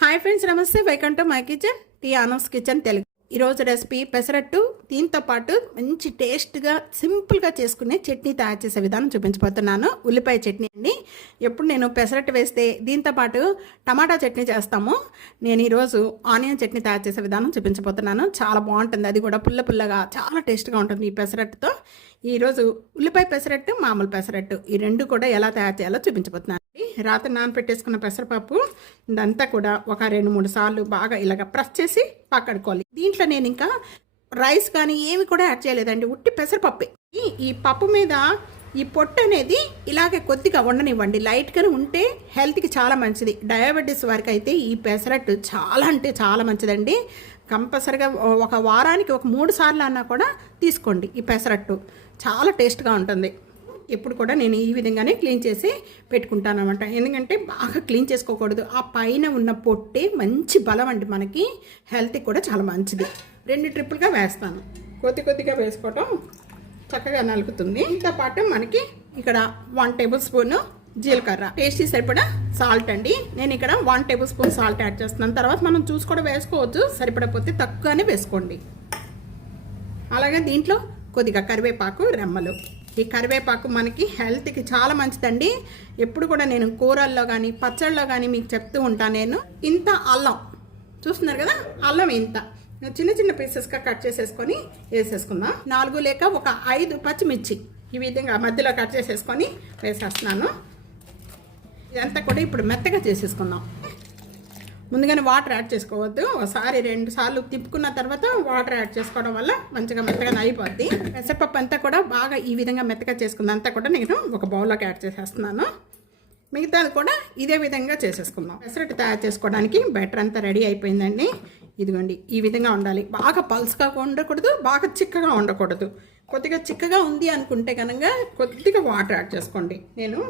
Hi friends, నమస్తే. Welcome to my kitchen, టీ ఆనోస్ కిచెన్ తెలుగు. ఈరోజు రెసిపీ పెసరట్టు. దీంతో పాటు మంచి టేస్ట్గా సింపుల్గా చేసుకునే చట్నీ తయారు చేసే విధానం చూపించబోతున్నాను. ఉల్లిపాయ చట్నీ అండి. ఎప్పుడు నేను పెసరట్టు వేస్తే దీంతో పాటు టమాటా చట్నీ చేస్తాము. నేను ఈరోజు ఆనియన్ చట్నీ తయారు చేసే విధానం చూపించబోతున్నాను. చాలా బాగుంటుంది, అది కూడా పుల్ల పుల్లగా చాలా టేస్ట్గా ఉంటుంది ఈ పెసరట్టుతో. ఈరోజు ఉల్లిపాయ పెసరట్టు, మామూలు పెసరట్టు, ఈ రెండు కూడా ఎలా తయారు చేయాలో చూపించబోతున్నాను. రాత్రి నానపెట్టేసుకున్న పెసరపప్పు ఇదంతా కూడా ఒక 2-3 సార్లు బాగా ఇలాగ ప్రెస్ చేసి పక్కడుకోవాలి. దీంట్లో నేను ఇంకా రైస్ కానీ ఏమి కూడా యాడ్ చేయలేదండి, ఉట్టి పెసరపప్పే. ఈ పప్పు మీద ఈ పొట్టు అనేది ఇలాగే కొద్దిగా ఉండనివ్వండి. లైట్గానే ఉంటే హెల్త్కి చాలా మంచిది. డయాబెటీస్ వారికి అయితే ఈ పెసరట్టు చాలా అంటే చాలా మంచిదండి. కంపల్సరిగా ఒక వారానికి ఒక 3 సార్లు అన్నా కూడా తీసుకోండి. ఈ పెసరట్టు చాలా టేస్ట్గా ఉంటుంది. ఎప్పుడు కూడా నేను ఈ విధంగానే క్లీన్ చేసి పెట్టుకుంటాను అనమాట. ఎందుకంటే బాగా క్లీన్ చేసుకోకూడదు. ఆ పైన ఉన్న పొట్టే మంచి బలం అండి, మనకి హెల్త్కి కూడా చాలా మంచిది. 2 ట్రిప్పులుగా వేస్తాను. కొద్దిగా వేసుకోవటం చక్కగా నలుపుతుంది. దీంతో పాటు మనకి ఇక్కడ 1 టేబుల్ స్పూన్ జీలకర్ర, టేస్టీ సరిపడా సాల్ట్ అండి. నేను ఇక్కడ 1 టేబుల్ స్పూన్ సాల్ట్ యాడ్ చేస్తున్నాను. తర్వాత మనం చూసి కూడా వేసుకోవచ్చు, సరిపడపోతే తక్కువగానే వేసుకోండి. అలాగే దీంట్లో కొద్దిగా కరివేపాకు రెమ్మలు. ఈ కరివేపాకు మనకి హెల్త్కి చాలా మంచిదండి. ఎప్పుడు కూడా నేను కూరల్లో కానీ పచ్చళ్ళలో కానీ మీకు చెప్తూ ఉంటాను. నేను ఇంత అల్లం చూస్తున్నారు కదా, అల్లం ఇంత చిన్న చిన్న పీసెస్గా కట్ చేసేసుకొని వేసేసుకుందాం. 4 లేక ఒక 5 పచ్చిమిర్చి ఈ విధంగా మధ్యలో కట్ చేసేసుకొని వేసేస్తున్నాను. ఇదంతా కూడా ఇప్పుడు మెత్తగా చేసేసుకుందాం. ముందుగానే వాటర్ యాడ్ చేసుకోవద్దు. ఒకసారి 2 సార్లు తిప్పుకున్న తర్వాత వాటర్ యాడ్ చేసుకోవడం వల్ల మంచిగా మెత్తగా అయిపోద్ది. పెసరపప్పు అంతా కూడా బాగా ఈ విధంగా మెత్తగా చేసుకుందాం. అంతా కూడా నేను ఒక బౌల్లోకి యాడ్ చేసేస్తున్నాను. మిగతాది కూడా ఇదే విధంగా చేసేసుకుందాం. పెసరట్టు తయారు చేసుకోవడానికి బ్యాటర్ అంతా రెడీ అయిపోయిందండి. ఇదిగోండి, ఈ విధంగా ఉండాలి. బాగా పల్స్గా ఉండకూడదు, బాగా చిక్కగా ఉండకూడదు. కొద్దిగా చిక్కగా ఉంది అనుకుంటే కనుక కొద్దిగా వాటర్ యాడ్ చేసుకోండి. నేను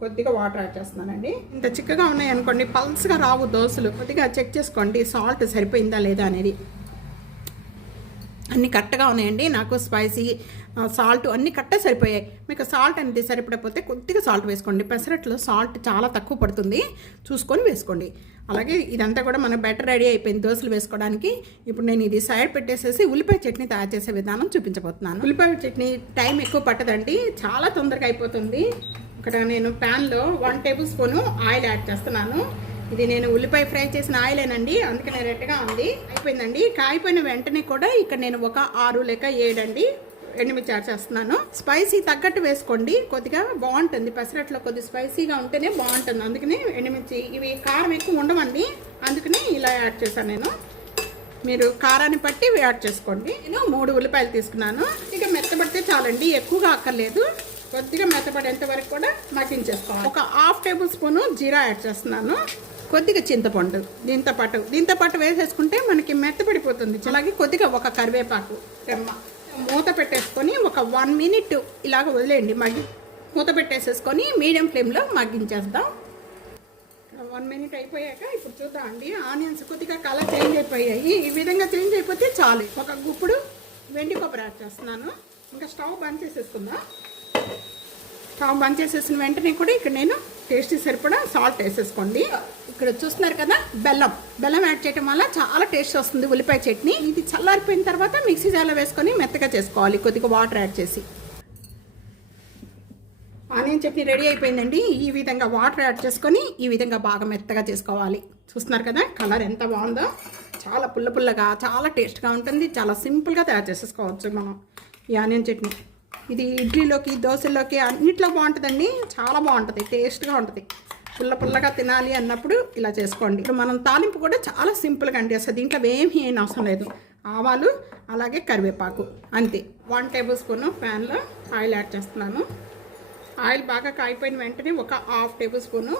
కొద్దిగా వాటర్ యాడ్ చేస్తున్నానండి. ఇంత చిక్కగా ఉన్నాయి అనుకోండి, పల్స్గా రావు దోశలు. కొద్దిగా చెక్ చేసుకోండి సాల్ట్ సరిపోయిందా లేదా అనేది. అన్నీ కరెక్ట్గా ఉన్నాయండి. నాకు స్పైసీ సాల్ట్ అన్నీ కరెక్ట్గా సరిపోయాయి. మీకు సాల్ట్ అనేది సరిపడకపోతే కొద్దిగా సాల్ట్ వేసుకోండి. పెసరట్లో సాల్ట్ చాలా తక్కువ పడుతుంది, చూసుకొని వేసుకోండి. అలాగే ఇదంతా కూడా మన బ్యాటర్ రెడీ అయిపోయింది దోశలు వేసుకోవడానికి. ఇప్పుడు నేను ఇది సైడ్ పెట్టేసేసి ఉల్లిపాయ చట్నీ తయారు చేసే విధానం చూపించబోతున్నాను. ఉల్లిపాయ చట్నీ టైం ఎక్కువ పట్టదండి, చాలా తొందరగా అయిపోతుంది. ఇక్కడ నేను ప్యాన్లో 1 టేబుల్ స్పూన్ ఆయిల్ యాడ్ చేస్తున్నాను. ఇది నేను ఉల్లిపాయ ఫ్రై చేసిన ఆయిలేనండి, అందుకనే రెడ్గా ఉంది. అయిపోయిందండి. కాయిపోయిన వెంటనే కూడా ఇక్కడ నేను ఒక 6 లేక 7 అండి ఎండుమిర్చి యాడ్ చేస్తున్నాను. స్పైసీ తగ్గట్టు వేసుకోండి, కొద్దిగా బాగుంటుంది. పెసరట్లో కొద్ది స్పైసీగా ఉంటేనే బాగుంటుంది. అందుకని ఎండుమిర్చి ఇవి కారం ఎక్కువ ఉండవండి, అందుకని ఇలా యాడ్ చేశాను నేను. మీరు కారాన్ని బట్టి యాడ్ చేసుకోండి. నేను 3 ఉల్లిపాయలు తీసుకున్నాను. ఇక మెత్తబడితే చాలండి, ఎక్కువగా అక్కర్లేదు. కొద్దిగా మెత్తపడేంత వరకు కూడా మగ్గించేసుకోవాలి. ఒక 1/2 టేబుల్ స్పూన్ జీరా యాడ్ చేస్తున్నాను. కొద్దిగా చింతపండు దీంతో పాటు వేసేసుకుంటే మనకి మెత్తపడిపోతుంది. అలాగే కొద్దిగా ఒక కరివేపాకు రెమ్మ. మూత పెట్టేసుకొని ఒక 1 మినిట్ ఇలాగ వదిలేయండి. మూత పెట్టేసేసుకొని మీడియం ఫ్లేమ్లో మగ్గించేద్దాం. 1 మినిట్ అయిపోయాక ఇప్పుడు చూద్దాం అండి. ఆనియన్స్ కొద్దిగా కలర్ చేంజ్ అయిపోయాయి. ఈ విధంగా చేంజ్ అయిపోతే చాలు. ఒక గుప్పుడు వెండి కొబ్బరి యాడ్ చేస్తున్నాను. ఇంకా స్టవ్ బంద్ చేసేసుకుందాం. స్టవ్ బంద్ చేసేసిన వెంటనే కూడా ఇక్కడ నేను టేస్టీ సరిపడా సాల్ట్ వేసేసుకోండి. ఇక్కడ చూస్తున్నారు కదా, బెల్లం యాడ్ చేయడం వల్ల చాలా టేస్ట్ వస్తుంది ఉల్లిపాయ చట్నీ. ఇది చల్లారిపోయిన తర్వాత మిక్సీ జార్లో వేసుకొని మెత్తగా చేసుకోవాలి, కొద్దిగా వాటర్ యాడ్ చేసి. ఆనియన్ చట్నీ రెడీ అయిపోయిందండి. ఈ విధంగా వాటర్ యాడ్ చేసుకొని ఈ విధంగా బాగా మెత్తగా చేసుకోవాలి. చూస్తున్నారు కదా కలర్ ఎంత బాగుందో. చాలా పుల్లగా చాలా టేస్ట్గా ఉంటుంది. చాలా సింపుల్గా తయారు చేసేసుకోవచ్చు మనం ఈ ఆనియన్ చట్నీ. ఇది ఇడ్లీలోకి దోశల్లోకి అన్నిట్లో బాగుంటుందండి, చాలా బాగుంటుంది, టేస్ట్గా ఉంటుంది. పుల్లగా తినాలి అన్నప్పుడు ఇలా చేసుకోండి. ఇప్పుడు మనం తాలింపు కూడా చాలా సింపుల్గా అండి, అసలు దీంట్లో ఏమీ అవసరం లేదు. ఆవాలు అలాగే కరివేపాకు అంతే. 1 టేబుల్ స్పూన్ ప్యాన్లో ఆయిల్ యాడ్ చేస్తున్నాను. ఆయిల్ బాగా కాయిపోయిన వెంటనే ఒక 1/2 టేబుల్ స్పూను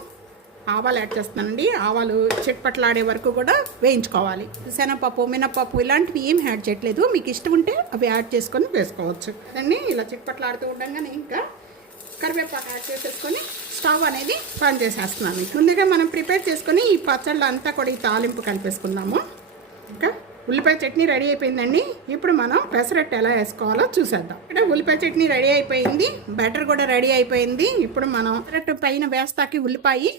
ఆవాలు యాడ్ చేస్తున్నానండి. ఆవాలు చిట్పట్లాడే వరకు కూడా వేయించుకోవాలి. శనగపప్పు, మినపప్పు ఇలాంటివి ఏం యాడ్ చేయట్లేదు. మీకు ఇష్టం ఉంటే అవి యాడ్ చేసుకొని వేసుకోవచ్చు. దాన్ని ఇలా చిట్పట్లాడుతూ ఉండగానే ఇంకా కరివేపాకు యాడ్ చేసేసుకొని స్టవ్ అనేది బంద్ చేసేస్తున్నాను. ముందుగా మనం ప్రిపేర్ చేసుకొని ఈ పచ్చళ్ళు అంతా కూడా ఈ తాలింపు కలిపేసుకుందాము. ఇంకా ఉల్లిపాయ చట్నీ రెడీ అయిపోయిందండి. ఇప్పుడు మనం పెసరట్టు ఎలా వేసుకోవాలో చూసేద్దాం. ఇక్కడ ఉల్లిపాయ చట్నీ రెడీ అయిపోయింది, బ్యాటర్ కూడా రెడీ అయిపోయింది. ఇప్పుడు మనం పెసరట్టు పైన వేస్తాకి ఉల్లిపాయ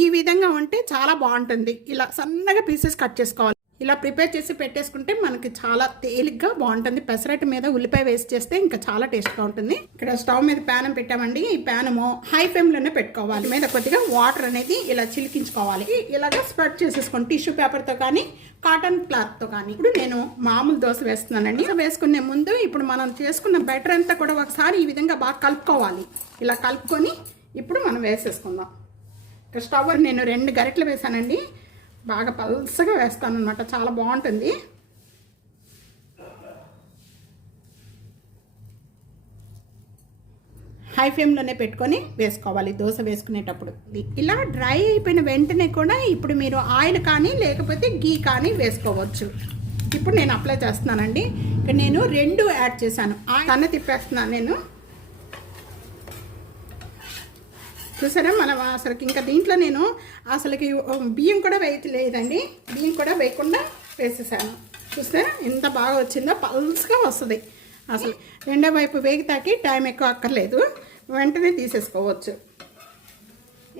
ఈ విధంగా ఉంటే చాలా బాగుంటుంది. ఇలా సన్నగా పీసెస్ కట్ చేసుకోవాలి. ఇలా ప్రిపేర్ చేసి పెట్టేసుకుంటే మనకి చాలా తేలిగ్గా బాగుంటుంది. పెసరట్టు మీద ఉల్లిపాయ వేసి చేస్తే ఇంకా చాలా టేస్ట్గా ఉంటుంది. ఇక్కడ స్టవ్ మీద ప్యాన్ పెట్టామండి. ఈ ప్యానము హై ఫ్లేమ్లోనే పెట్టుకోవాలి. మీద కొద్దిగా వాటర్ అనేది ఇలా చిలికించుకోవాలి. ఇలాగా స్ప్రెడ్ చేసేసుకోండి టిష్యూ పేపర్తో కానీ కాటన్ క్లాత్తో కానీ. ఇప్పుడు నేను మామూలు దోశ వేస్తున్నానండి. వేసుకునే ముందు ఇప్పుడు మనం చేసుకున్న బ్యాటర్ అంతా కూడా ఒకసారి ఈ విధంగా బాగా కలుపుకోవాలి. ఇలా కలుపుకొని ఇప్పుడు మనం వేసేసుకుందాం. ఇక్కడ స్టవ్ నేను 2 గరిటెలు వేసానండి. బాగా పల్సగా వేస్తాను అనమాట, చాలా బాగుంటుంది. హై ఫ్లేమ్లోనే పెట్టుకొని వేసుకోవాలి దోశ వేసుకునేటప్పుడు. ఇలా డ్రై అయిపోయిన వెంటనే కూడా ఇప్పుడు మీరు ఆయిల్ కానీ లేకపోతే గీ కానీ వేసుకోవచ్చు. ఇప్పుడు నేను అప్లై చేస్తున్నానండి. ఇక్కడ నేను 2 యాడ్ చేశాను. తన తిప్పేస్తున్నాను నేను. చూసారా, మనం అసలుకి ఇంకా దీంట్లో నేను అసలుకి బియ్యం కూడా వేయలేదండి. బియ్యం కూడా వేయకుండా వేసేసాను. చూసారా ఎంత బాగా వచ్చిందో, పల్స్గా వస్తుంది. అసలు రెండో వైపు వేగితాకి టైం ఎక్కువ అక్కర్లేదు, వెంటనే తీసేసుకోవచ్చు.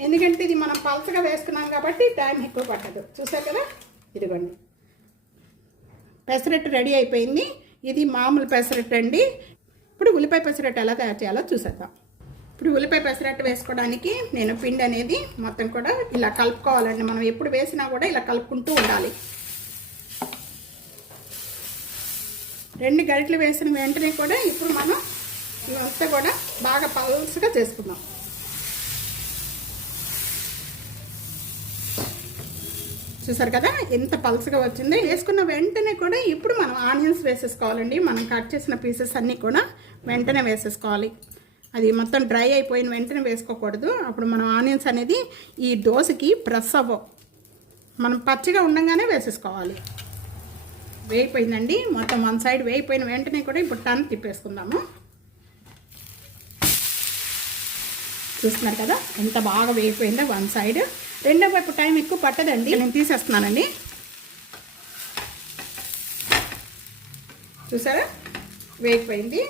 ఎందుకంటే ఇది మనం పల్స్గా వేసుకున్నాం కాబట్టి టైం ఎక్కువ పట్టదు. చూసారు కదా, ఇదిగోండి పెసరట్టు రెడీ అయిపోయింది. ఇది మామూలు పెసరట్టు అండి. ఇప్పుడు ఉల్లిపాయ పెసరట్టు ఎలా తయారు చేయాలో చూసేద్దాం. ఇప్పుడు ఉల్లిపాయ పెసరట్టు వేసుకోవడానికి నేను పిండి అనేది మొత్తం కూడా ఇలా కలుపుకోవాలండి. మనం ఎప్పుడు వేసినా కూడా ఇలా కలుపుకుంటూ ఉండాలి. 2 గరిటెలు వేసిన వెంటనే కూడా ఇప్పుడు మనం ఇవంతా కూడా బాగా పల్స్గా చేసుకుందాం. చూసారు కదా ఎంత పల్స్గా వచ్చింది. వేసుకున్న వెంటనే కూడా ఇప్పుడు మనం ఆనియన్స్ వేసేసుకోవాలండి. మనం కట్ చేసిన పీసెస్ అన్నీ కూడా వెంటనే వేసేసుకోవాలి. అది మొత్తం డ్రై అయిపోయిన వెంటనే వేసుకోకూడదు. అప్పుడు మనం ఆనియన్స్ అనేది ఈ దోశకి ప్రెస్ అవ్వవు. మనం పచ్చిగా ఉండగానే వేసేసుకోవాలి. వేయిపోయిందండి మొత్తం 1 సైడ్ వేయిపోయిన వెంటనే కూడా ఇప్పుడు టర్న్ తిప్పేసుకుందాము. చూస్తున్నారు కదా ఎంత బాగా వేయిపోయిందో 1 సైడ్. రెండో వైపు టైం ఎక్కువ పట్టదండి. నేను తీసేస్తున్నానండి. చూసారా, వేయిపోయింది.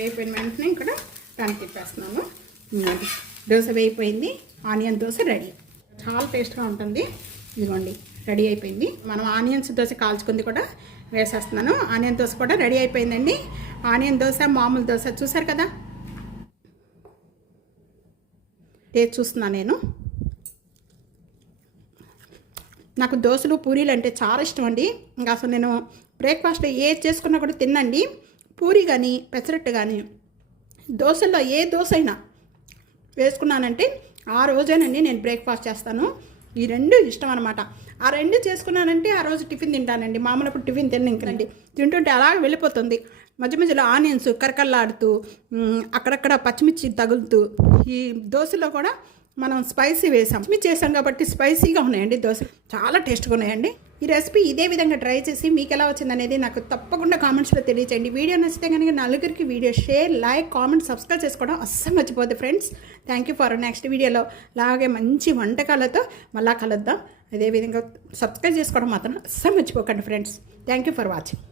వేయిపోయిన వెంటనే ఇక్కడ టర్న్ తిప్పేస్తున్నాను. దోశ వేయిపోయింది. Onion dosa ready. చాలా టేస్ట్గా ఉంటుంది. ఇదిగోండి రెడీ అయిపోయింది. మనం ఆనియన్స్ దోశ కాల్చుకుంది కూడా వేసేస్తున్నాను. ఆనియన్ దోశ కూడా రెడీ అయిపోయిందండి. ఆనియన్ దోశ, మామూలు దోశ చూసారు కదా. టేస్ట్ చూస్తున్నాను నేను. నాకు దోశలు పూరీలు అంటే చాలా ఇష్టం అండి. ఇంకా అసలు నేను బ్రేక్ఫాస్ట్ ఏది చేసుకున్నా కూడా తినండి. పూరి కానీ పెసరట్టు కానీ దోశల్లో ఏ దోశ అయినా వేసుకున్నానంటే ఆ రోజేనండి నేను బ్రేక్ఫాస్ట్ చేస్తాను. ఈ 2 ఇష్టం అనమాట. ఆ 2 చేసుకున్నానంటే ఆ రోజు టిఫిన్ తింటానండి. మామూలు టిఫిన్ ఇంకండి తింటుంటే అలాగే వెళ్ళిపోతుంది. మధ్య మధ్యలో ఆనియన్స్ కరకల్లాడుతూ అక్కడక్కడ పచ్చిమిర్చి తగులుతూ ఈ దోశలో కూడా మనం స్పైసీ వేసాం. చేసాం కాబట్టి స్పైసీగా ఉన్నాయండి దోశలు. చాలా టేస్ట్గా ఉన్నాయండి. ఈ రెసిపీ ఇదే విధంగా ట్రై చేసి మీకు ఎలా వచ్చిందనేది నాకు తప్పకుండా కామెంట్స్లో తెలియచేయండి. వీడియో నచ్చితే కనుక నలుగురికి video share, like, comment, subscribe చేసుకోవడం అస్సలు మర్చిపోద్దు friends. Thank you for next వీడియోలో అలాగే మంచి వంటకాలతో మళ్ళా కలుద్దాం. అదేవిధంగా సబ్స్క్రైబ్ చేసుకోవడం మాత్రం అస్సలు మర్చిపోకండి friends. Thank you for watching.